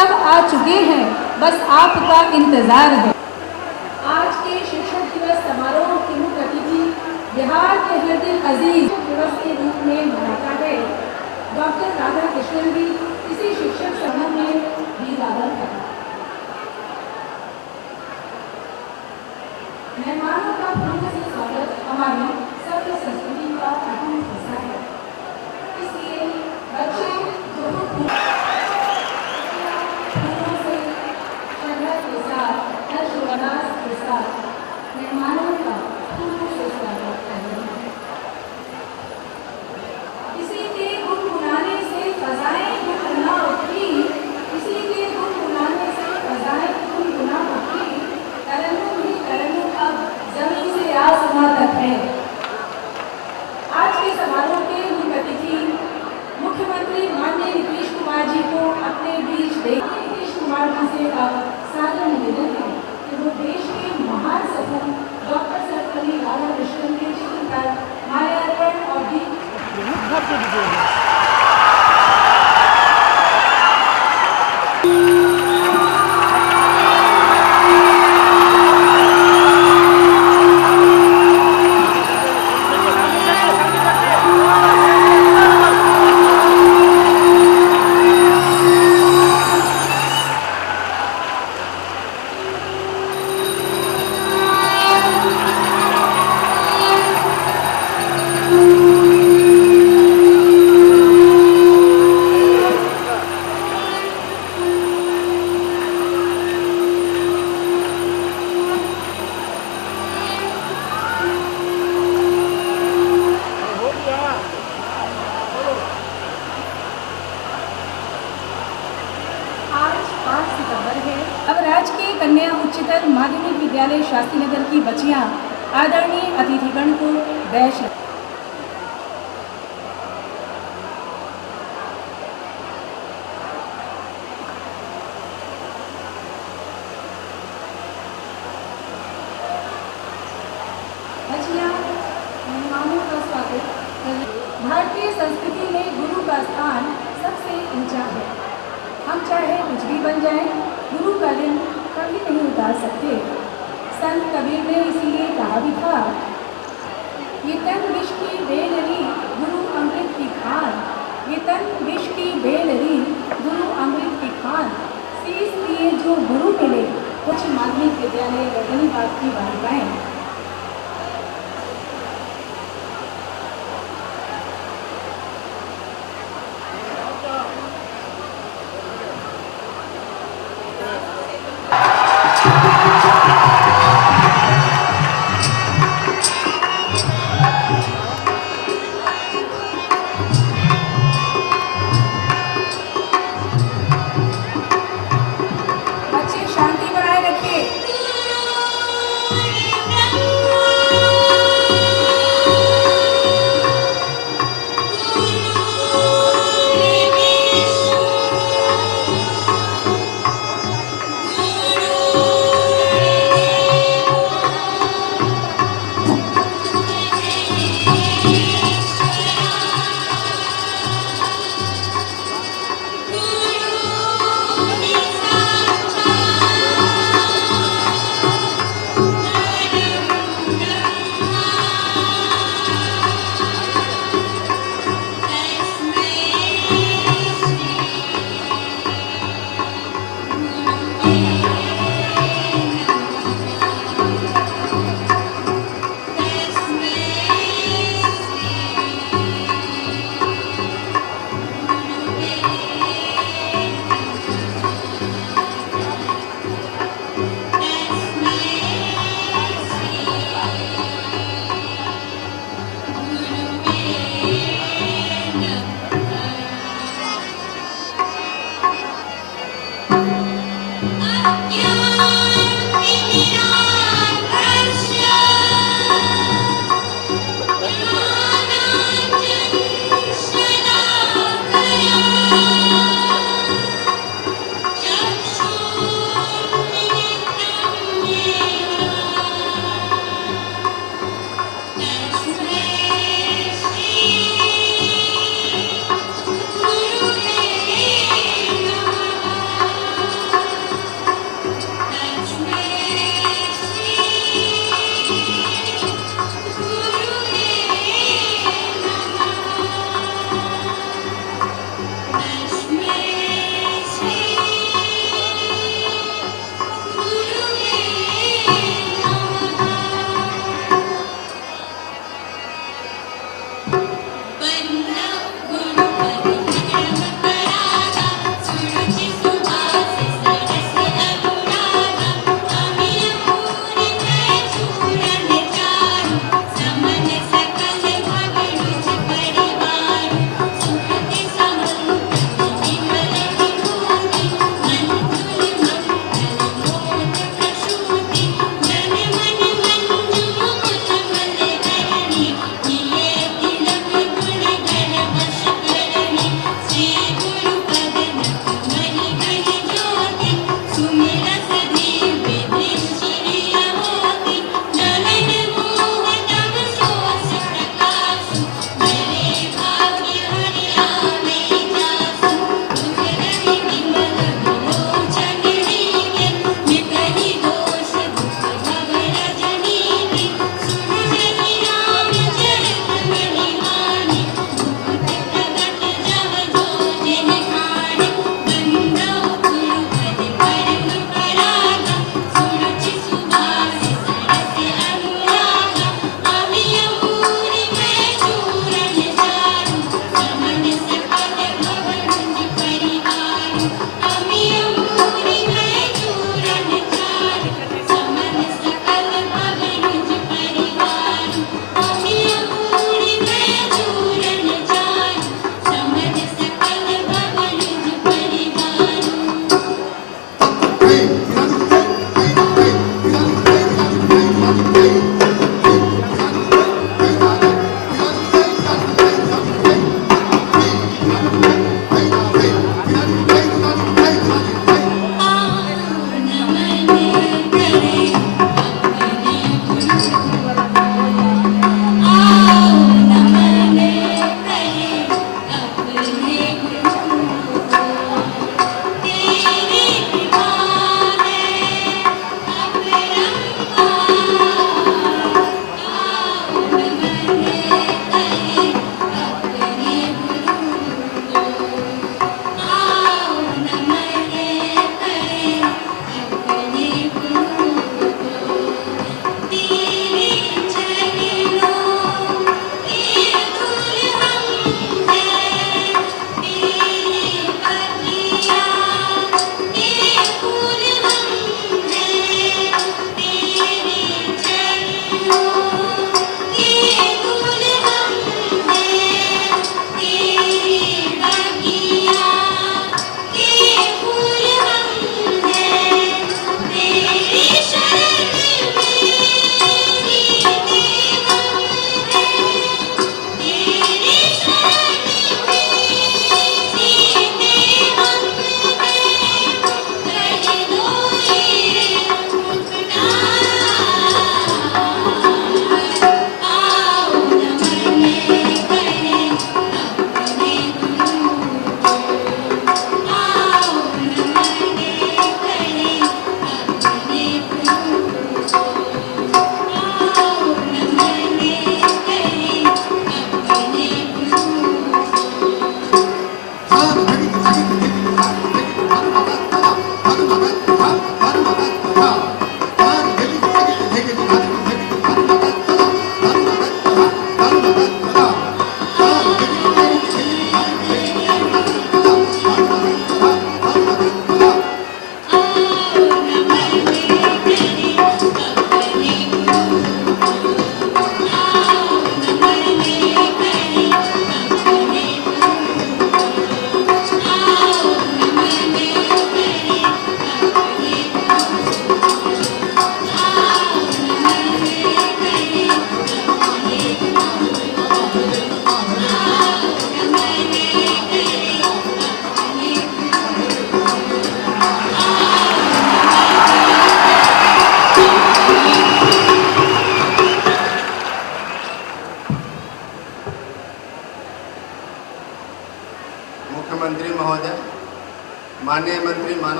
सब आ चुके हैं, बस आपका इंतजार है। आज के शिक्षक दिवस समारोह के मुख्य अतिथि बिहार के हर दिल अजीज दिवस के रूप में मनाता है डॉक्टर राधा कृष्णन जी, इसी शिक्षक सभा में वीरावन है। मेहमानों का पूर्ण से स्वागत हमारी सभ्य संस्कृति का अहम हिस्सा है। इसलिए बच्चे जो फूलों से श्रद्धा के साथ हर्षोल्लास के साथ मेहमानों का फूलों से स्वागत कर रहे हैं। इसी के गुनगुनाने से फजाएं गुनगुना उठी, इसी के गुनगुनाने से फजाएं गुनगुना उठी, तरन्नुम ही तरन्नुम अब जमीन से आसमां तक है। आज के समारोह के मुख्य अतिथि मुख्यमंत्री माननीय नीतीश कुमार जी को अपने बीच देखने नीतीश कुमार जी से अब सादर निवेदन है कि वो देश के महान सपूत डॉक्टर सर्वपल्ली राधाकृष्णन के चित्र पर माल्यार्पण और दीप राजकीय कन्या उच्चतर माध्यमिक विद्यालय शास्त्रीनगर की बच्चियां आदरणीय अतिथिगण को बैच बच्चियां मेहमानों का स्वागत। भारतीय संस्कृति में गुरु का स्थान सबसे ऊंचा है। हम चाहे कुछ भी बन जाएं, गुरु का ऋण कभी नहीं उतार सकते। संत कबीर ने इसीलिए कहा भी था, ये तन विष की बेलरी गुरु अमृत की खान, ये तन विष की बेलरी गुरु अमृत की खान, शीश दिए जो गुरु मिले कुछ माध्यमिक विद्यालय गर्दनीबाग की बालिकाएं।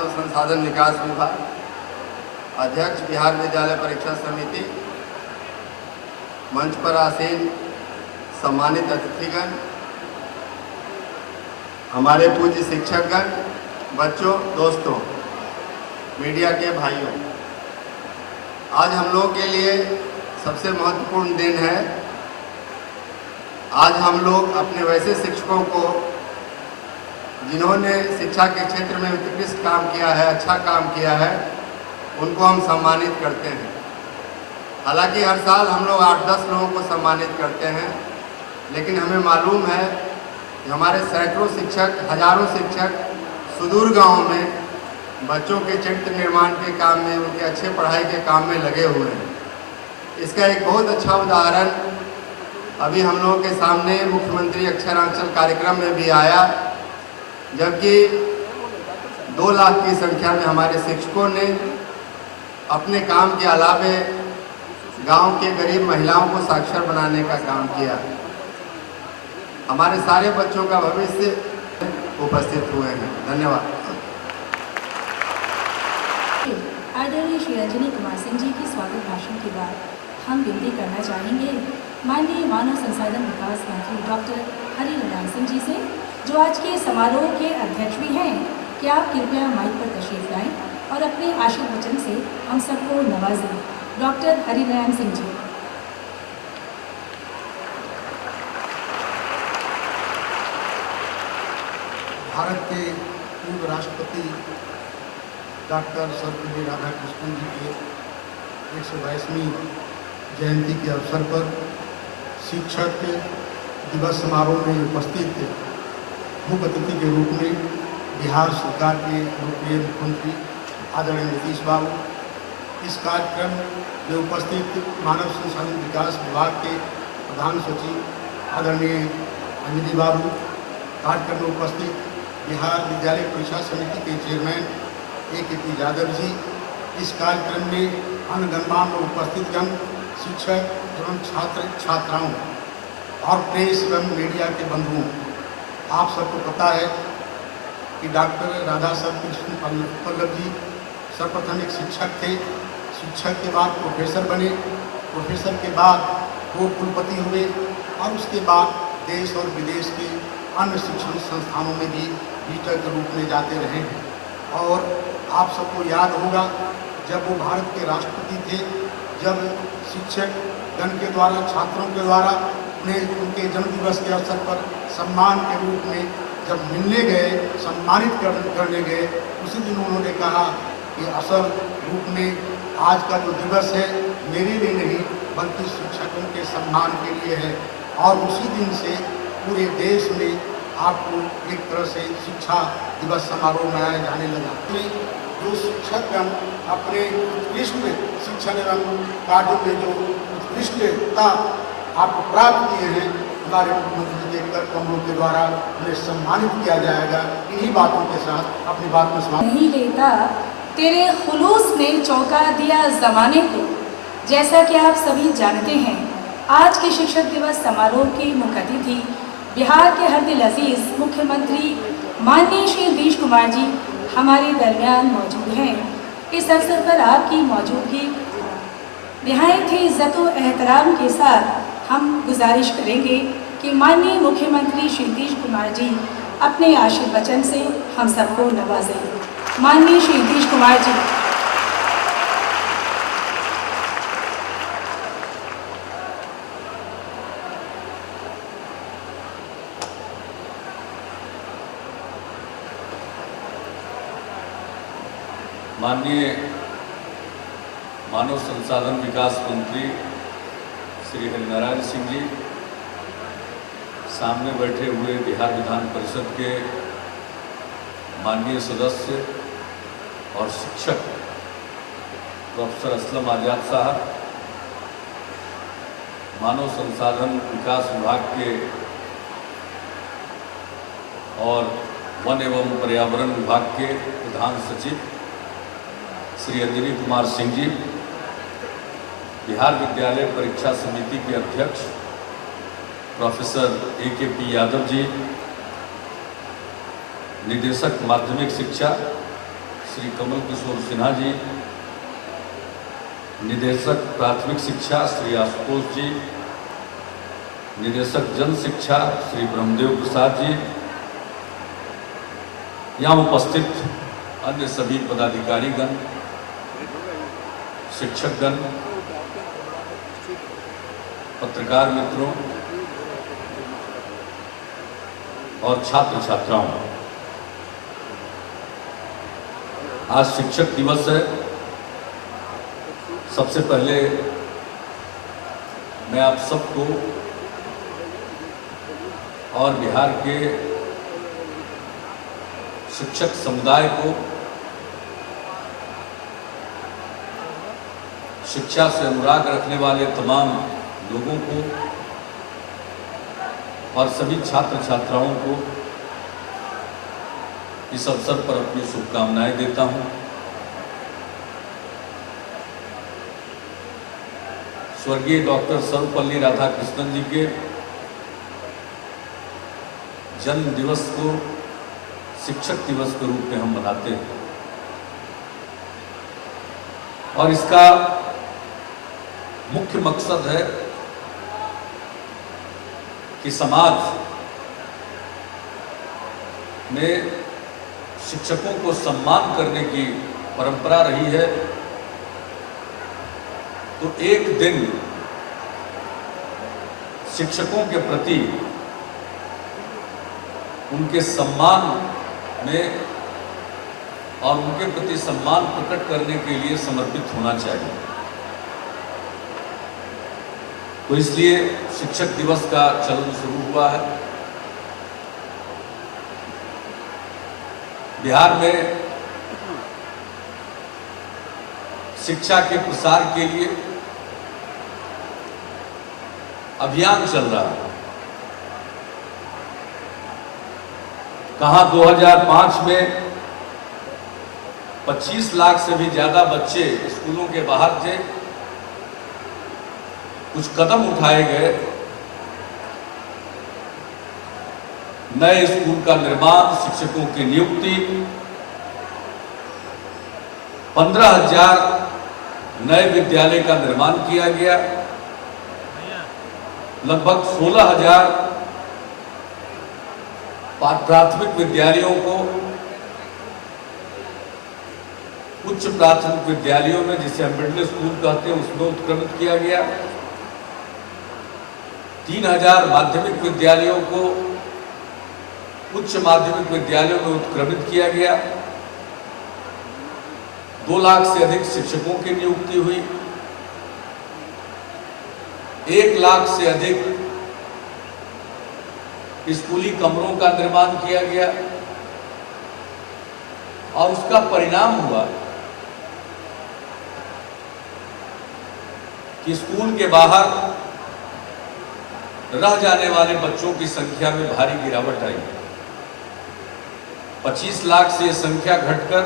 मानव संसाधन विकास विभाग, अध्यक्ष बिहार विद्यालय परीक्षा समिति, मंच पर आसीन सम्मानित अतिथिगण, हमारे पूज्य शिक्षकगण, बच्चों, दोस्तों, मीडिया के भाइयों, आज हम लोग के लिए सबसे महत्वपूर्ण दिन है। आज हम लोग अपने वैसे शिक्षकों को जिन्होंने शिक्षा के क्षेत्र में उत्कृष्ट काम किया है, अच्छा काम किया है, उनको हम सम्मानित करते हैं। हालांकि हर साल हम लोग 8-10 लोगों को सम्मानित करते हैं, लेकिन हमें मालूम है कि हमारे सैकड़ों शिक्षक, हजारों शिक्षक सुदूर गाँव में बच्चों के चरित्र निर्माण के काम में, उनके अच्छे पढ़ाई के काम में लगे हुए हैं। इसका एक बहुत अच्छा उदाहरण अभी हम लोगों के सामने मुख्यमंत्री अक्षरांचल कार्यक्रम में भी आया, जबकि 2 लाख की संख्या में हमारे शिक्षकों ने अपने काम के अलावे गांव के गरीब महिलाओं को साक्षर बनाने का काम किया। हमारे सारे बच्चों का भविष्य उपस्थित हुए हैं। धन्यवाद। आदरणीय श्री अंजनी कुमार सिंह जी के स्वागत भाषण के बाद हम विनती करना चाहेंगे माननीय मानव संसाधन विकास मंत्री डॉक्टर हरिनारायण सिंह जी से, जो आज के समारोह के अध्यक्ष भी हैं, कि आप कृपया माइक पर तशरीफ लाएं और अपने आशीर्वचन से हम सबको नवाजें। डॉक्टर हरिनारायण सिंह जी। भारत के पूर्व राष्ट्रपति डॉक्टर सर्वपल्ली राधाकृष्णन जी के 122वीं जयंती के अवसर पर शिक्षक दिवस समारोह में उपस्थित मुख्य अतिथि के रूप में बिहार सरकार के लोकप्रिय मुख्यमंत्री आदरणीय नीतीश बाबू, इस कार्यक्रम में उपस्थित मानव संसाधन विकास विभाग के प्रधान सचिव आदरणीय अंजनी बाबू, कार्यक्रम में उपस्थित बिहार विद्यालय परीक्षा समिति के चेयरमैन A.K.P. यादव जी, इस कार्यक्रम में अन्य गणमान्य उपस्थित जन, शिक्षक एवं छात्र छात्राओं और प्रेस एवं मीडिया के बंधुओं, आप सबको पता है कि डॉक्टर राधा कृष्ण पल्लव जी सर्वप्रथम एक शिक्षक थे। शिक्षक के बाद प्रोफेसर बने, प्रोफेसर के बाद वो कुलपति हुए और उसके बाद देश और विदेश के अन्य शिक्षण संस्थानों में भी टीचर के रूप में जाते रहे हैं। और आप सबको याद होगा, जब वो भारत के राष्ट्रपति थे, जब शिक्षक गण के द्वारा, छात्रों के द्वारा उन्हें उनके जन्मदिवस के अवसर पर सम्मान के रूप में जब मिलने गए, सम्मानित करने गए, उसी दिन उन्होंने कहा कि असल रूप में आज का जो दिवस है मेरे लिए नहीं बल्कि शिक्षकों के सम्मान के लिए है। और उसी दिन से पूरे देश में आपको एक तरह से शिक्षा दिवस समारोह मनाया जाने लगा। जो शिक्षकगण अपने उत्कृष्ट शिक्षण एवं कार्यों में जो उत्कृष्टता आपको प्राप्त किए हैं, हमारे मुख्यमंत्री के कर कमलों के द्वारा उन्हें सम्मानित किया जाएगा। इन्हीं बातों के साथ अपनी बात में समाप्त नहीं लेता, तेरे खुलूस ने चौंका दिया जमाने को। जैसा कि आप सभी जानते हैं, आज के शिक्षक दिवस समारोह की मुख्य अतिथि बिहार के हरदिल अजीज मुख्यमंत्री माननीय श्री नीतीश कुमार जी हमारे दरमियान मौजूद हैं। इस अवसर पर आपकी मौजूदगी निहायत ही इज्जत व एहतराम के साथ हम गुजारिश करेंगे कि माननीय मुख्यमंत्री श्री नीतीश कुमार जी अपने आशीर्वचन से हम सबको नवाजें। माननीय श्री नीतीश कुमार जी। माननीय मानव संसाधन विकास मंत्री श्री हरिनारायण सिंह जी, सामने बैठे हुए बिहार विधान परिषद के माननीय सदस्य और शिक्षक प्रोफेसर असलम आजाद साहब, मानव संसाधन विकास विभाग के और वन एवं पर्यावरण विभाग के प्रधान सचिव श्री अंजनी कुमार सिंह जी, बिहार विद्यालय परीक्षा समिति के अध्यक्ष प्रोफेसर A.K.P. यादव जी, निदेशक माध्यमिक शिक्षा श्री कमल किशोर सिन्हा जी, निदेशक प्राथमिक शिक्षा श्री आशुतोष जी, निदेशक जन शिक्षा श्री ब्रह्मदेव प्रसाद जी, यहाँ उपस्थित अन्य सभी पदाधिकारीगण, शिक्षकगण, पत्रकार मित्रों और छात्र छात्राओं, आज शिक्षक दिवस है। सबसे पहले मैं आप सबको और बिहार के शिक्षक समुदाय को शिक्षा से अनुराग रखने वाले तमाम लोगों को और सभी छात्र छात्राओं को इस अवसर पर अपनी शुभकामनाएं देता हूं। स्वर्गीय डॉक्टर सर्वपल्ली राधाकृष्णन जी के जन्म दिवस को शिक्षक दिवस के रूप में हम मनाते हैं और इसका मुख्य मकसद है कि समाज में शिक्षकों को सम्मान करने की परंपरा रही है, तो एक दिन शिक्षकों के प्रति उनके सम्मान में और उनके प्रति सम्मान प्रकट करने के लिए समर्पित होना चाहिए। तो इसलिए शिक्षक दिवस का चलन शुरू हुआ है। बिहार में शिक्षा के प्रसार के लिए अभियान चल रहा है। कहाँ 2005 में 25 लाख से भी ज्यादा बच्चे स्कूलों के बाहर थे, कुछ कदम उठाए गए, नए स्कूल का निर्माण, शिक्षकों की नियुक्ति, 15,000 नए विद्यालय का निर्माण किया गया, लगभग 16,000 प्राथमिक विद्यालयों को उच्च प्राथमिक विद्यालयों में, जिसे हम मिडिल स्कूल कहते हैं, उसमें उत्क्रमित किया गया, 3,000 माध्यमिक विद्यालयों को उच्च माध्यमिक विद्यालयों में उत्क्रमित किया गया, 2 लाख से अधिक शिक्षकों की नियुक्ति हुई, 1 लाख से अधिक स्कूली कमरों का निर्माण किया गया और उसका परिणाम हुआ कि स्कूल के बाहर रह जाने वाले बच्चों की संख्या में भारी गिरावट आई। 25 लाख से संख्या घटकर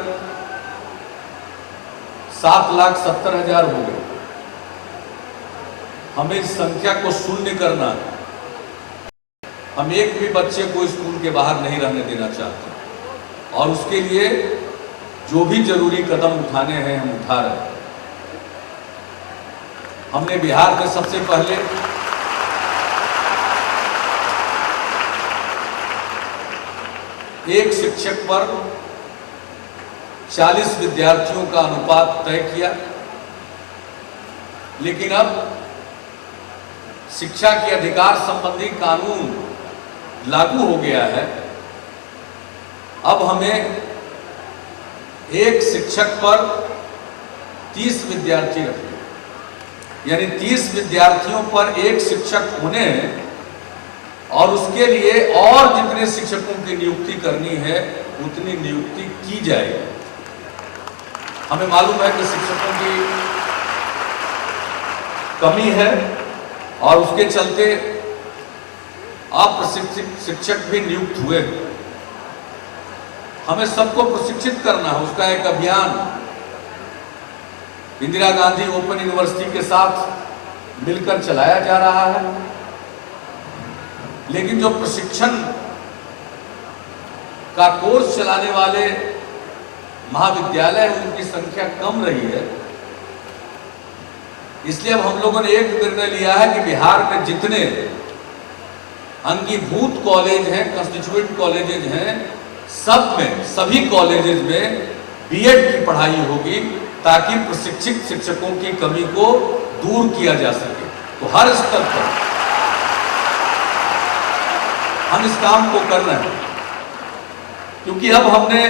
7,70,000 हो गई। हमें इस संख्या को शून्य करना है। हम एक भी बच्चे को स्कूल के बाहर नहीं रहने देना चाहते और उसके लिए जो भी जरूरी कदम उठाने हैं हम उठा रहे हैं। हमने बिहार में सबसे पहले एक शिक्षक पर 40 विद्यार्थियों का अनुपात तय किया, लेकिन अब शिक्षा के अधिकार संबंधी कानून लागू हो गया है। अब हमें एक शिक्षक पर 30 विद्यार्थी रखने, यानी 30 विद्यार्थियों पर एक शिक्षक होने और उसके लिए और जितने शिक्षकों की नियुक्ति करनी है उतनी नियुक्ति की जाएगी। हमें मालूम है कि शिक्षकों की कमी है और उसके चलते अप्रशिक्षित शिक्षक भी नियुक्त हुए। हमें सबको प्रशिक्षित करना है, उसका एक अभियान इंदिरा गांधी ओपन यूनिवर्सिटी के साथ मिलकर चलाया जा रहा है। लेकिन जो प्रशिक्षण का कोर्स चलाने वाले महाविद्यालय है उनकी संख्या कम रही है। इसलिए अब हम लोगों ने एक निर्णय लिया है कि बिहार में जितने अंगीभूत कॉलेज हैं, कंस्टिट्यूएंट कॉलेजेज हैं, सब में, सभी कॉलेजेज में बीएड की पढ़ाई होगी ताकि प्रशिक्षित शिक्षकों की कमी को दूर किया जा सके। तो हर स्तर पर हम इस काम को कर रहे हैं, क्योंकि अब हमने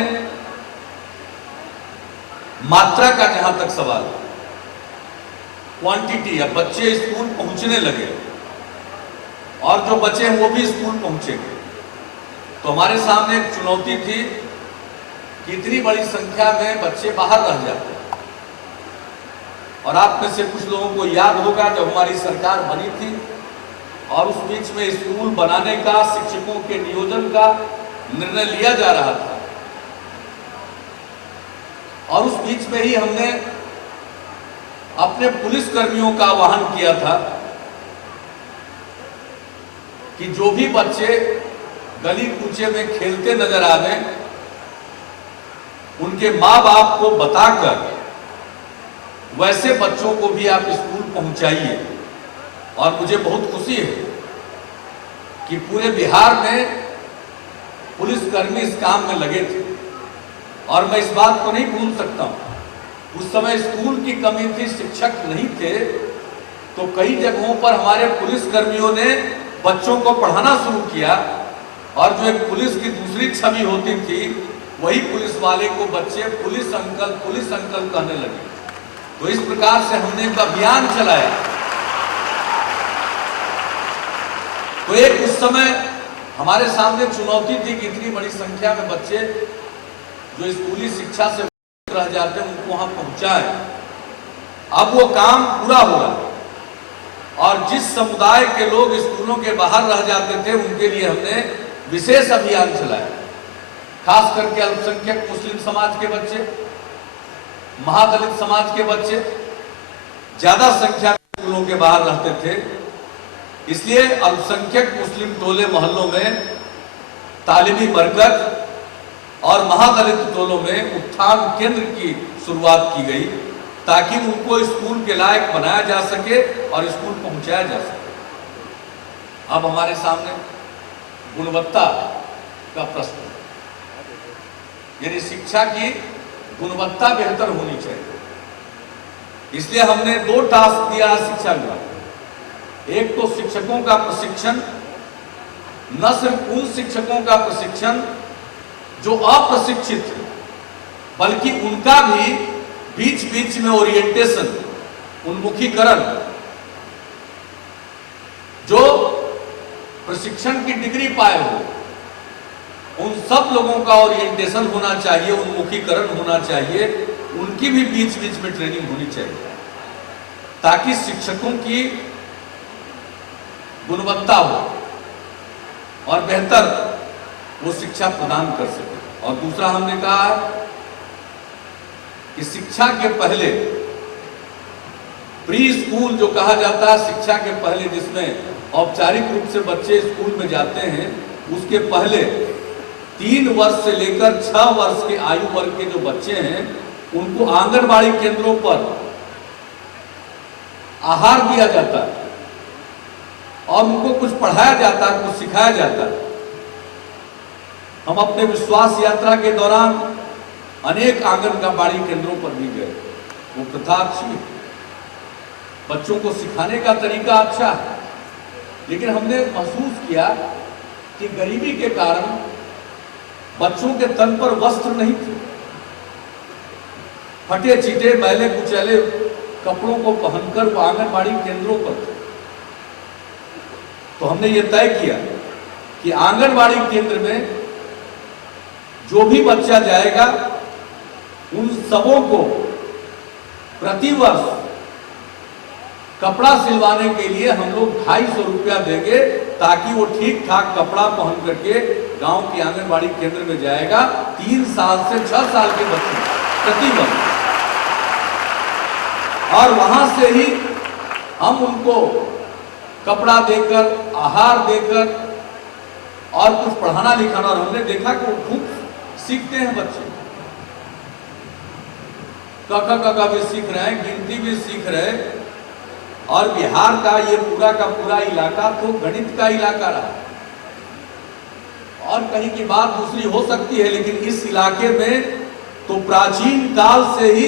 मात्रा का जहां तक सवाल, क्वांटिटी, अब बच्चे स्कूल पहुंचने लगे और जो बच्चे हैं वो भी स्कूल पहुंचेंगे। तो हमारे सामने एक चुनौती थी कि इतनी बड़ी संख्या में बच्चे बाहर रह जाते हैं। और आप में से कुछ लोगों को याद होगा जब हमारी सरकार बनी थी और उस बीच में स्कूल बनाने का, शिक्षकों के नियोजन का निर्णय लिया जा रहा था, और उस बीच में ही हमने अपने पुलिस कर्मियों का आह्वान किया था कि जो भी बच्चे गली कूचे में खेलते नजर आवे उनके मां बाप को बताकर वैसे बच्चों को भी आप स्कूल पहुंचाइए। और मुझे बहुत खुशी है कि पूरे बिहार में पुलिसकर्मी इस काम में लगे थे। और मैं इस बात को नहीं भूल सकता हूं, उस समय स्कूल की कमी थी, शिक्षक नहीं थे, तो कई जगहों पर हमारे पुलिसकर्मियों ने बच्चों को पढ़ाना शुरू किया। और जो एक पुलिस की दूसरी छवि होती थी, वही पुलिस वाले को बच्चे पुलिस अंकल कहने लगे। तो इस प्रकार से हमने एक अभियान चलाया। तो एक उस समय हमारे सामने चुनौती थी कि इतनी बड़ी संख्या में बच्चे जो स्कूली शिक्षा से रह जाते हैं उनको वहां पहुंचाएं। अब वो काम पूरा हो रहा है, और जिस समुदाय के लोग स्कूलों के बाहर रह जाते थे उनके लिए हमने विशेष अभियान चलाया। खास करके अल्पसंख्यक मुस्लिम समाज के बच्चे, महादलित समाज के बच्चे ज्यादा संख्या में स्कूलों के बाहर रहते थे। इसलिए अल्पसंख्यक मुस्लिम टोले मोहल्लों में तालीमी मरकज और महादलित टोलों में उत्थान केंद्र की शुरुआत की गई ताकि उनको स्कूल के लायक बनाया जा सके और स्कूल पहुंचाया जा सके। अब हमारे सामने गुणवत्ता का प्रश्न है, यानी शिक्षा की गुणवत्ता बेहतर होनी चाहिए। इसलिए हमने 2 टास्क दिया है शिक्षा विभाग। एक तो शिक्षकों का प्रशिक्षण, न सिर्फ उन शिक्षकों का प्रशिक्षण जो अप्रशिक्षित थे, बल्कि उनका भी बीच बीच में ओरिएंटेशन, उन्मुखीकरण। जो प्रशिक्षण की डिग्री पाए हो उन सब लोगों का ओरिएंटेशन होना चाहिए, उन्मुखीकरण होना चाहिए, उनकी भी बीच बीच में ट्रेनिंग होनी चाहिए ताकि शिक्षकों की गुणवत्ता हो और बेहतर वो शिक्षा प्रदान कर सके। और दूसरा हमने कहा है कि शिक्षा के पहले प्री स्कूल जो कहा जाता है, शिक्षा के पहले जिसमें औपचारिक रूप से बच्चे स्कूल में जाते हैं, उसके पहले 3 वर्ष से लेकर 6 वर्ष के आयु वर्ग के जो बच्चे हैं उनको आंगनबाड़ी केंद्रों पर आहार दिया जाता है और उनको कुछ पढ़ाया जाता है, कुछ सिखाया जाता है। हम अपने विश्वास यात्रा के दौरान अनेक आंगनबाड़ी केंद्रों पर भी गए। वो प्रथा अच्छी है, बच्चों को सिखाने का तरीका अच्छा है, लेकिन हमने महसूस किया कि गरीबी के कारण बच्चों के तन पर वस्त्र नहीं थे। फटे चीटे मैले कुचैले कपड़ों को पहनकर वो आंगनबाड़ी केंद्रों पर थे। तो हमने ये तय किया कि आंगनबाड़ी केंद्र में जो भी बच्चा जाएगा उन सबों को प्रति वर्ष कपड़ा सिलवाने के लिए हम लोग 250 रुपया देंगे ताकि वो ठीक ठाक कपड़ा पहन करके गांव की आंगनबाड़ी केंद्र में जाएगा। 3 साल से 6 साल के बच्चे प्रति वर्ष, और वहां से ही हम उनको कपड़ा देकर, आहार देकर और कुछ पढ़ाना लिखाना। और हमने देखा कि वो खूब सीखते हैं बच्चे। क ख ग घ भी सीख रहे हैं, गिनती भी सीख रहे हैं। और बिहार का ये पूरा का पूरा इलाका तो गणित का इलाका रहा। और कहीं की बात दूसरी हो सकती है, लेकिन इस इलाके में तो प्राचीन काल से ही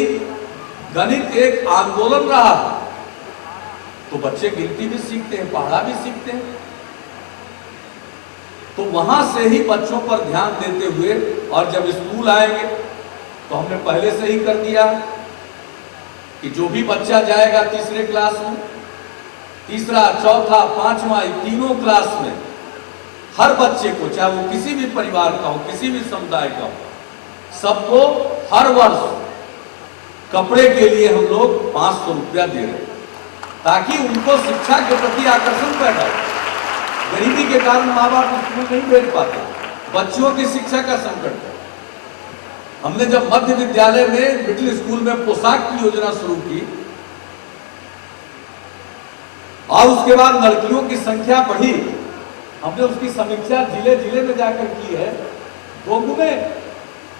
गणित एक आंदोलन रहा। तो बच्चे गिनती भी सीखते हैं, पढ़ा भी सीखते हैं। तो वहां से ही बच्चों पर ध्यान देते हुए, और जब स्कूल आएंगे तो हमने पहले से ही कर दिया कि जो भी बच्चा जाएगा तीसरे क्लास में, तीसरा, चौथा, पांचवा, तीनों क्लास में हर बच्चे को, चाहे वो किसी भी परिवार का हो, किसी भी समुदाय का हो, सबको हर वर्ष कपड़े के लिए हम लोग 500 रुपया दे रहे हैं, ताकि उनको शिक्षा के प्रति आकर्षण पैदा हो। गरीबी के कारण माँ बाप स्कूल नहीं भेज पाते, बच्चों की शिक्षा का संकट है। हमने जब मध्य विद्यालय में, मिडिल स्कूल में पोशाक की योजना शुरू की और उसके बाद लड़कियों की संख्या बढ़ी, हमने उसकी समीक्षा जिले जिले में जाकर की है। 2 गुने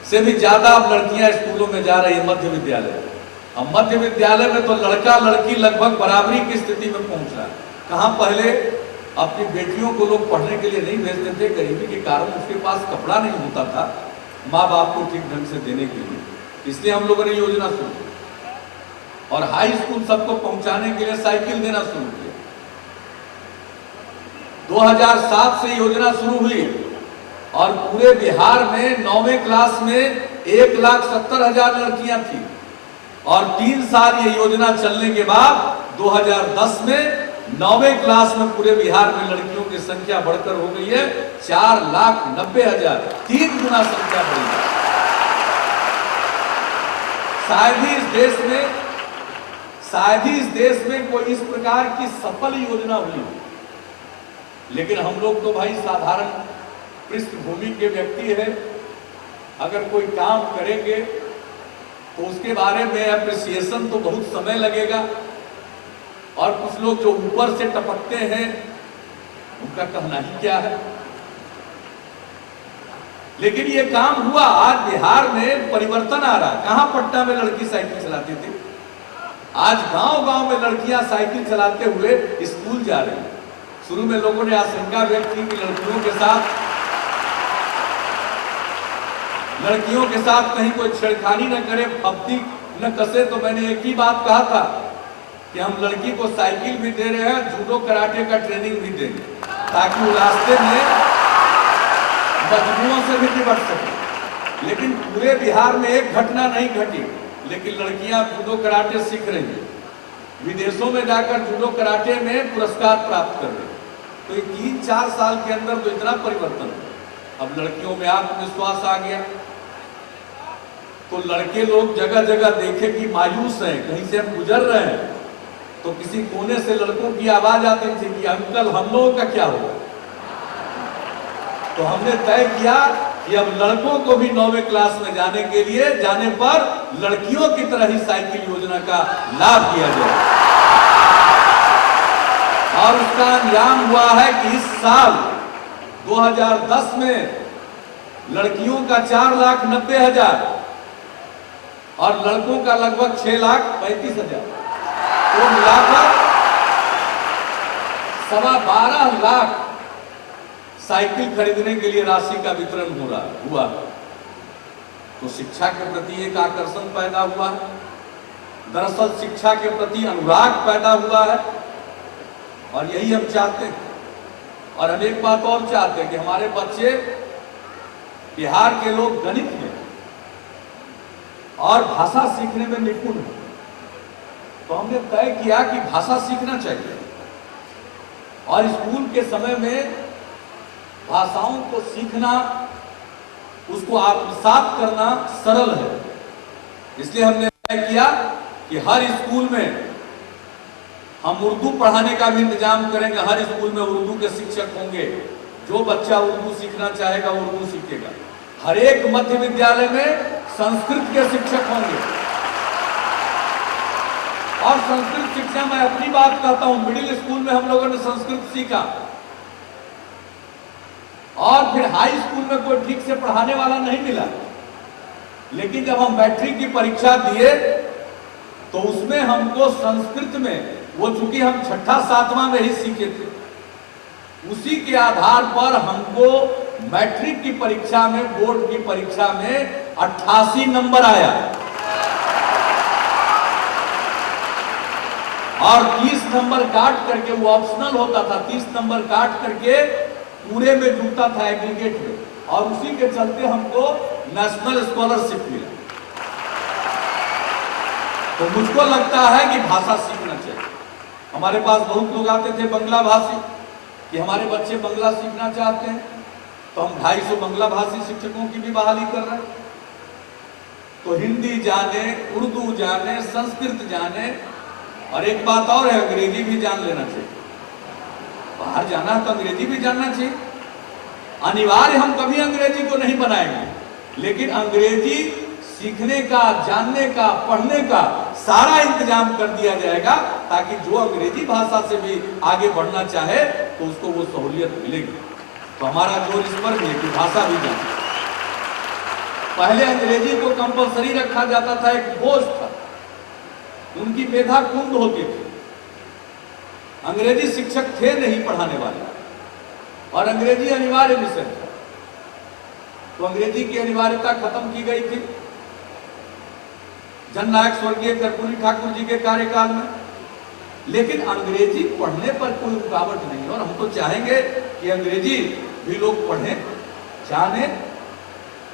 से भी ज्यादा अब लड़कियां स्कूलों में जा रही है मध्य विद्यालय। अब मध्य विद्यालय में तो लड़का लड़की लगभग बराबरी की स्थिति में पहुंच रहा है। कहां पहले अपनी बेटियों को लोग पढ़ने के लिए नहीं भेजते थे, गरीबी के कारण उसके पास कपड़ा नहीं होता था माँ बाप को ठीक ढंग से देने के लिए, इसलिए हम लोगों ने योजना शुरू की और हाई स्कूल सबको पहुंचाने के लिए साइकिल देना शुरू किया। 2007 से योजना शुरू हुई और पूरे बिहार में 9वें क्लास में 1,70,000 लड़कियां थी और 3 साल ये योजना चलने के बाद 2010 में 9वें क्लास में पूरे बिहार में लड़कियों की संख्या बढ़कर हो गई है 4,90,000, 3 गुना संख्या बढ़ी है। शायद ही इस देश में कोई इस प्रकार की सफल योजना हुई, लेकिन हम लोग तो भाई साधारण पृष्ठभूमि के व्यक्ति हैं। अगर कोई काम करेंगे तो उसके बारे में अप्रिसिएशन तो बहुत समय लगेगा और कुछ लोग जो ऊपर से टपकते हैं उनका कहना ही क्या है। लेकिन ये काम हुआ, आज बिहार में परिवर्तन आ रहा है। कहां पटना में लड़की साइकिल चलाती थी, आज गांव गांव में लड़कियां साइकिल चलाते हुए स्कूल जा रही हैं। शुरू में लोगों ने आशंका व्यक्त की कि लड़कियों के साथ कहीं कोई छेड़खानी न करे, फब्ती न कसे। तो मैंने एक ही बात कहा था कि हम लड़की को साइकिल भी दे रहे हैं, जूडो कराटे का ट्रेनिंग भी देंगे, ताकि वो रास्ते में बदबुओं से भी निपट सके। लेकिन पूरे बिहार में एक घटना नहीं घटी, लेकिन लड़कियां जूडो कराटे सीख रही हैं, विदेशों में जाकर जूडो कराटे में पुरस्कार प्राप्त कर रहे हैं। तो ये 3-4 साल के अंदर तो इतना परिवर्तन है। अब लड़कियों में आत्मविश्वास आ गया, तो लड़के लोग जगह जगह देखे कि मायूस हैं, कहीं से हम गुजर रहे हैं तो किसी कोने से लड़कों की आवाज आती थी कि अंकल हम लोगों का क्या होगा। तो हमने तय किया कि अब लड़कों को भी 9वें क्लास में जाने पर लड़कियों की तरह ही साइकिल योजना का लाभ दिया जाए। और उसका अंजाम हुआ है कि इस साल 2010 में लड़कियों का 4,90,000 और लड़कों का लगभग 6,35,000, तो मिलाकर 12.25 लाख साइकिल खरीदने के लिए राशि का वितरण हुआ। तो शिक्षा के प्रति एक आकर्षण पैदा हुआ है, दरअसल शिक्षा के प्रति अनुराग पैदा हुआ है और यही हम चाहते हैं। और हम एक बात और चाहते हैं कि हमारे बच्चे, बिहार के लोग गणित में और भाषा सीखने में निपुण हैं। तो हमने तय किया कि भाषा सीखना चाहिए और स्कूल के समय में भाषाओं को सीखना, उसको आत्मसात करना सरल है। इसलिए हमने तय किया कि हर स्कूल में हम उर्दू पढ़ाने का भी इंतजाम करेंगे। हर स्कूल में उर्दू के शिक्षक होंगे, जो बच्चा उर्दू सीखना चाहेगा उर्दू सीखेगा। हर एक मध्य विद्यालय में संस्कृत के शिक्षक होंगे और संस्कृत शिक्षा, मैं अपनी बात कहता हूं, मिडिल स्कूल में हम लोगों ने संस्कृत सीखा और फिर हाई स्कूल में कोई ठीक से पढ़ाने वाला नहीं मिला। लेकिन जब हम मैट्रिक की परीक्षा दिए तो उसमें हमको संस्कृत में, वो चूंकि हम छठा सातवां में ही सीखे थे, उसी के आधार पर हमको मैट्रिक की परीक्षा में, बोर्ड की परीक्षा में 88 नंबर आया और 30 नंबर काट करके, वो ऑप्शनल होता था, 30 नंबर काट करके पूरे में जुड़ता था एग्रीगेट में, और उसी के चलते हमको नेशनल स्कॉलरशिप मिला। तो मुझको लगता है कि भाषा सीखना चाहिए। हमारे पास बहुत लोग आते थे बंगला भाषी, कि हमारे बच्चे बंगला सीखना चाहते हैं, तो हम 250 बंगला भाषी शिक्षकों की भी बहाली कर रहे हैं। तो हिंदी जाने, उर्दू जाने, संस्कृत जाने, और एक बात और है, अंग्रेजी भी जान लेना चाहिए। बाहर जाना है तो अंग्रेजी भी जानना चाहिए। अनिवार्य हम कभी अंग्रेजी को नहीं बनाएंगे, लेकिन अंग्रेजी सीखने का, जानने का, पढ़ने का सारा इंतजाम कर दिया जाएगा, ताकि जो अंग्रेजी भाषा से भी आगे बढ़ना चाहे तो उसको वो सहूलियत मिलेगी। तो हमारा जोर इस पर भी है कि भाषा भी जाने। पहले अंग्रेजी को कंपलसरी रखा जाता था, एक बोझ था, उनकी मेधा कुंद होती थी। अंग्रेजी शिक्षक थे नहीं पढ़ाने वाले, और अंग्रेजी अनिवार्य विषय था, तो अंग्रेजी की अनिवार्यता खत्म की गई थी जननायक स्वर्गीय कर्पूरी ठाकुर जी के कार्यकाल में। लेकिन अंग्रेजी पढ़ने पर कोई रुकावट नहीं, और हम तो चाहेंगे कि अंग्रेजी भी लोग पढ़ें, जानें,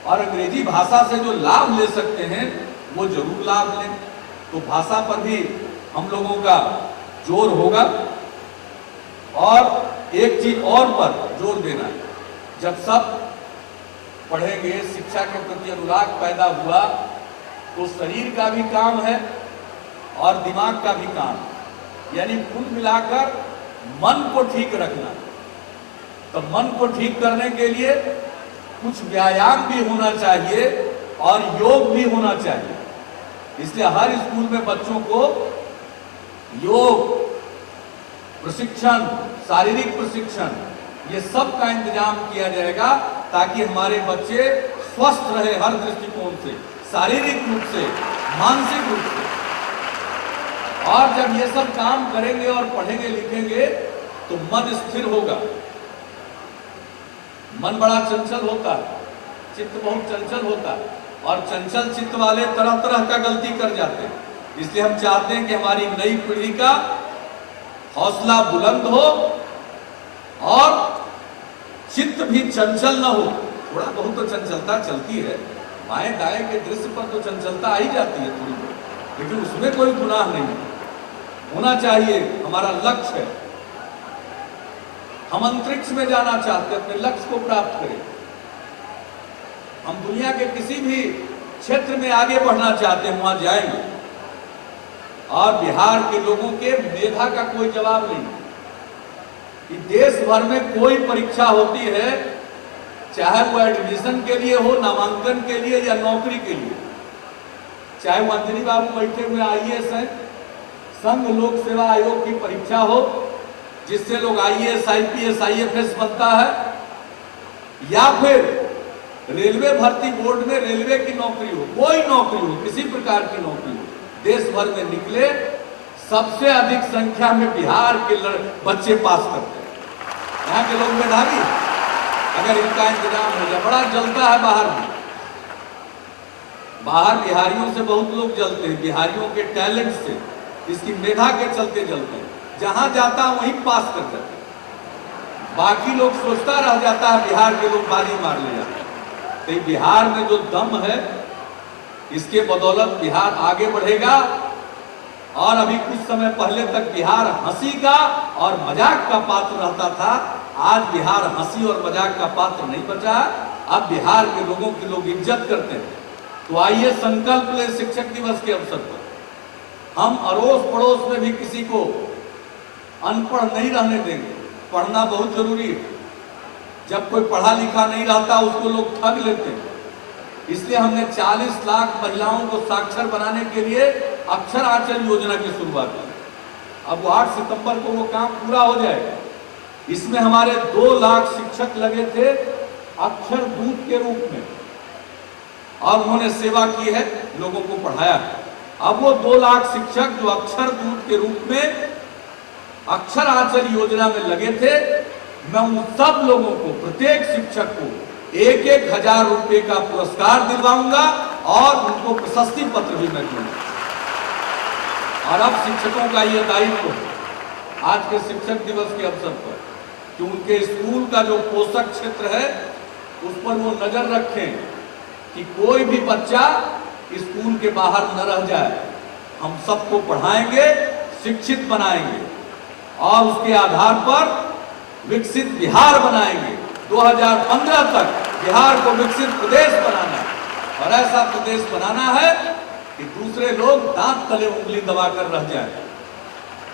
और अंग्रेजी भाषा से जो लाभ ले सकते हैं वो जरूर लाभ लें। तो भाषा पर भी हम लोगों का जोर होगा। और एक चीज और पर जोर देना है, जब सब पढ़ेंगे, शिक्षा के प्रति अनुराग पैदा हुआ, तो शरीर का भी काम है और दिमाग का भी काम, यानी कुल मिलाकर मन को ठीक रखना। तो मन को ठीक करने के लिए कुछ व्यायाम भी होना चाहिए और योग भी होना चाहिए। इसलिए हर स्कूल में बच्चों को योग प्रशिक्षण, शारीरिक प्रशिक्षण, ये सब का इंतजाम किया जाएगा, ताकि हमारे बच्चे स्वस्थ रहे हर दृष्टिकोण से, शारीरिक रूप से, मानसिक रूप से। और जब ये सब काम करेंगे और पढ़ेंगे लिखेंगे तो मन स्थिर होगा। मन बड़ा चंचल होता है, चित्त बहुत चंचल होता है, और चंचल चित्त वाले तरह तरह का गलती कर जाते हैं। इसलिए हम चाहते हैं कि हमारी नई पीढ़ी का हौसला बुलंद हो और चित्त भी चंचल न हो। थोड़ा बहुत तो चंचलता चलती है, बाएं दाएं के दृश्य पर तो चंचलता आ ही जाती है थोड़ी बहुत, लेकिन उसमें कोई गुनाह नहीं होना चाहिए। हमारा लक्ष्य है, हम अंतरिक्ष में जाना चाहते हैं, अपने लक्ष्य को प्राप्त करें। हम दुनिया के किसी भी क्षेत्र में आगे बढ़ना चाहते हैं, वहां जाएंगे। और बिहार के लोगों के मेधा का कोई जवाब नहीं कि देश भर में कोई परीक्षा होती है, चाहे वो एडमिशन के लिए हो, नामांकन के लिए या नौकरी के लिए, चाहे वो अंजनी बाबू बैठे हुए IAS हैं, संघ लोक सेवा आयोग की परीक्षा हो जिससे लोग IAS, IPS, IFS बनता है, या फिर रेलवे भर्ती बोर्ड में रेलवे की नौकरी हो, कोई नौकरी हो, किसी प्रकार की नौकरी हो, देश भर में निकले, सबसे अधिक संख्या में बिहार के बच्चे पास करते हैं। यहाँ के लोग मेधावी, अगर इनका इंतजाम हो जाए। बड़ा जलता है बाहर में, बाहर बिहारियों से बहुत लोग जलते हैं, बिहारियों के टैलेंट से, इसकी मेधा के चलते जलते हैं। जहां जाता है वहीं पास कर जाते हैं, बाकी लोग सोचता रह जाता है, बिहार के लोग बाजी मार ले जाते हैं। तो बिहार में जो दम है, इसके बदौलत बिहार आगे बढ़ेगा। और अभी कुछ समय पहले तक बिहार हंसी का और मजाक का पात्र रहता था, आज बिहार हंसी और मजाक का पात्र नहीं बचा। अब बिहार के लोगों की लोग इज्जत करते हैं। तो आइए संकल्प ले, शिक्षक दिवस के अवसर पर हम अड़ोस पड़ोस में भी किसी को अनपढ़ नहीं रहने देंगे। पढ़ना बहुत जरूरी है। जब कोई पढ़ा लिखा नहीं रहता उसको लोग ठग लेते हैं। इसलिए हमने 40 लाख महिलाओं को साक्षर बनाने के लिए अक्षर आंचल योजना की शुरुआत की। अब वो 8 सितंबर को वो काम पूरा हो जाएगा। इसमें हमारे 2 लाख शिक्षक लगे थे अक्षर दूत के रूप में, और उन्होंने सेवा की है, लोगों को पढ़ाया। अब वो 2 लाख शिक्षक जो अक्षर दूत के रूप में अक्षर आंचल योजना में लगे थे, मैं उन सब लोगों को, प्रत्येक शिक्षक को 1,000 रुपए का पुरस्कार दिलवाऊंगा और उनको प्रशस्ति पत्र भी मैं दूंगा। और अब शिक्षकों का यह दायित्व आज के शिक्षक दिवस के अवसर पर कि उनके स्कूल का जो पोषक क्षेत्र है उस पर वो नजर रखें कि कोई भी बच्चा स्कूल के बाहर न रह जाए। हम सबको पढ़ाएंगे, शिक्षित बनाएंगे और उसके आधार पर विकसित बिहार बनाएंगे। 2015 तक बिहार को विकसित प्रदेश बनाना है और ऐसा प्रदेश बनाना है कि दूसरे लोग दांत तले उंगली दबाकर रह जाए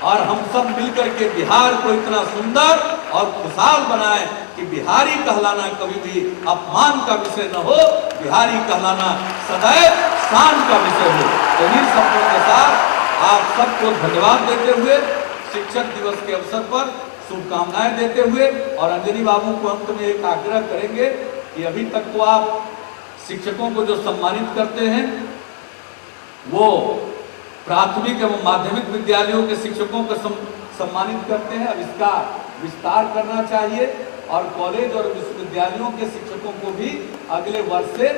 और हम सब मिलकर के बिहार को इतना सुंदर और खुशहाल बनाएं कि बिहारी कहलाना कभी भी अपमान का विषय न हो, बिहारी कहलाना सदैव शान का विषय हो। तो इन्हीं शब्दों के साथ आप सबको धन्यवाद देते हुए, शिक्षक दिवस के अवसर पर शुभकामनाएं देते हुए और अंजनी बाबू को अंत में एक आग्रह करेंगे कि अभी तक तो आप शिक्षकों को जो सम्मानित करते हैं वो प्राथमिक एवं माध्यमिक विद्यालयों के शिक्षकों को सम्मानित करते हैं। अब इसका विस्तार करना चाहिए और कॉलेज और विश्वविद्यालयों के शिक्षकों को भी अगले वर्ष से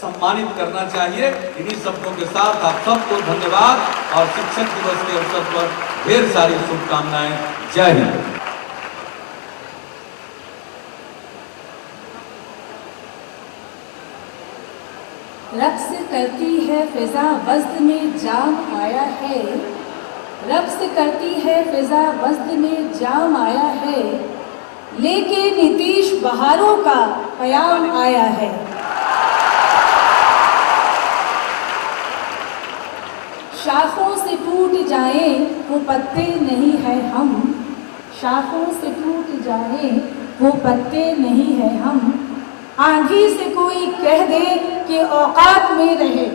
सम्मानित करना चाहिए। इन्हीं शब्दों के साथ आप सबको धन्यवाद और शिक्षक दिवस के अवसर पर ढेर सारी शुभकामनाएं। जय हिंद। रक्स करती है फिजा वस्द में जाम आया है, रक्स करती है फिजा वस्द में जाम आया है, लेके नीतीश बहारों का पयाम आया है। शाखों से टूट जाएं वो पत्ते नहीं है हम, शाखों से टूट जाएं वो पत्ते नहीं है हम, आंधी से कोई कह दे कि औकात में रहे।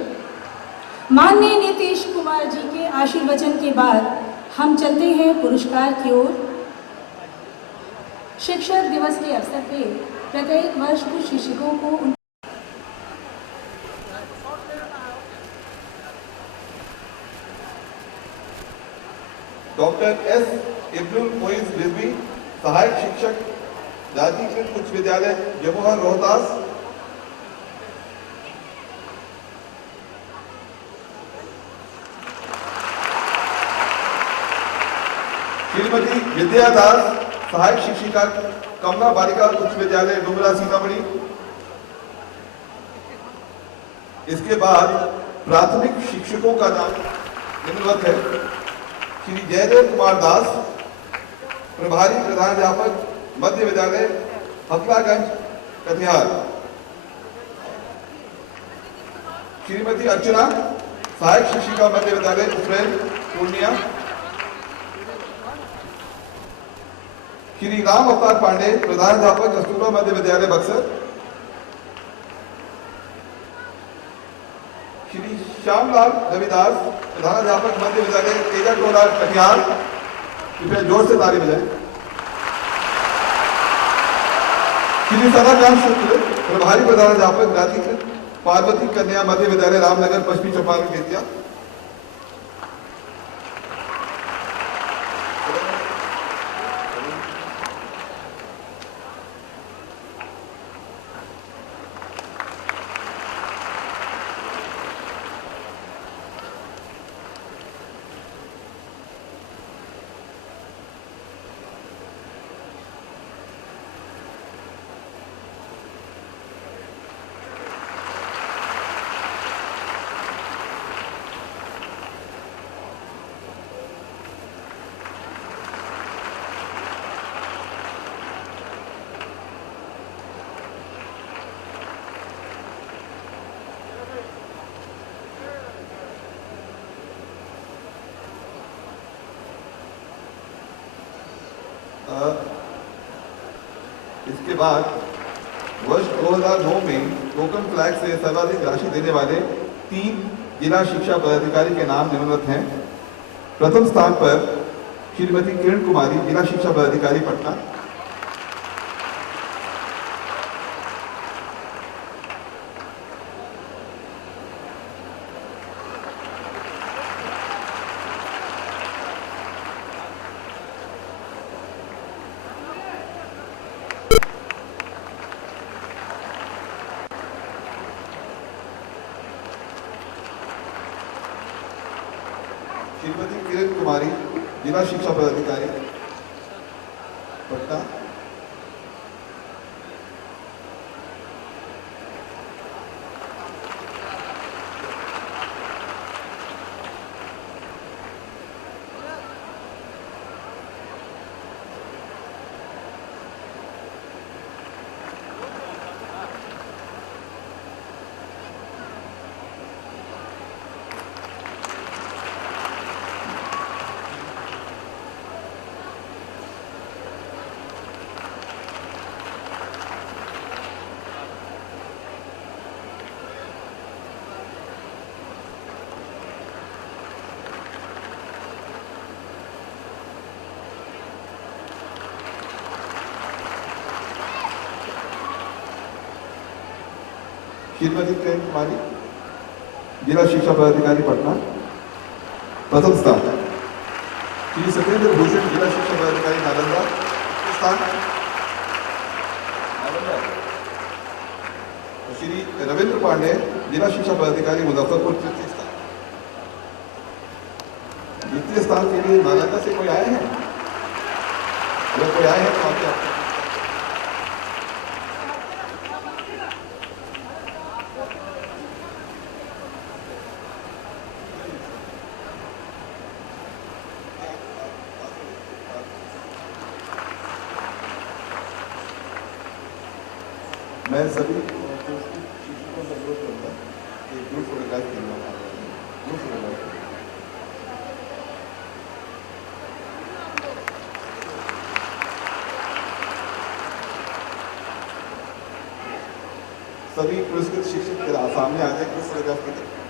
माननीय नीतीश कुमार जी के आशीर्वचन के बाद हम चलते हैं पुरस्कार की ओर। शिक्षक दिवस के अवसर पे प्रत्येक वर्ष कुछ शिक्षकों को doctor S Ibnul Moiz Rizvi, सहायक शिक्षक, राजकीय उच्च विद्यालय जमुआ रोहतास। श्रीमती विद्या दास, सहायक शिक्षिका, कमला बालिका उच्च विद्यालय डुमरा सीतामढ़ी। इसके बाद प्राथमिक शिक्षकों का नाम निम्नवत है। श्री जयदेव कुमार दास, प्रभारी प्रधानाध्यापक, मध्य विद्यालय हकलागंज कटिहार। श्रीमती अर्चना, सहायक शिक्षिका, मध्य विद्यालय उफरैल पूर्णिया। श्री राम अवतार पांडे, प्रधानाध्यापक, कस्तूरबा मध्य विद्यालय बक्सर। श्री श्यामलाल रविदास, प्रधानाध्यापक, मध्य विद्यालय तेजा टोला कटिहार। कृपया जोर से ताली बजाएं। श्री सदाकांत शुक्ल, प्रभारी प्रधानाध्यापक, राजकीय पार्वती कन्या मध्य विद्यालय रामनगर पश्चिमी चंपारण बेतिया। इसके बाद वर्ष 2009 में टोकन फ्लैग से सर्वाधिक राशि देने वाले 3 जिला शिक्षा पदाधिकारी के नाम निम्नवत हैं। प्रथम स्थान पर श्रीमती किरण कुमारी, जिला शिक्षा पदाधिकारी पटना। श्रीमती किरण कुमारी, जिला शिक्षा पदाधिकारी, पटना। श्रीमती किरण कुमारी, जिला शिक्षा पदाधिकारी, पटना। प्रथम स्थान श्री सत्येंद्र भूषण, जिला शिक्षा पदाधिकारी, नालंदा। स्थान नालंदा। श्री रविंद्र पांडे, जिला शिक्षा पदाधिकारी, मुजफ्फरपुर। तृतीय स्थान। द्वितीय स्थान के लिए नालंदा से कोई आए हैं? अगर कोई आए हैं तो आगे मैं सभी शिक्षकों से अनुरोध करूँगा कि ग्रुप फोटोग्राफ करना। ग्रुप फोटोग्राफ सभी पुरस्कृत शिक्षक सामने आ जाए, ग्रुप फोटोग्राफ के लिए।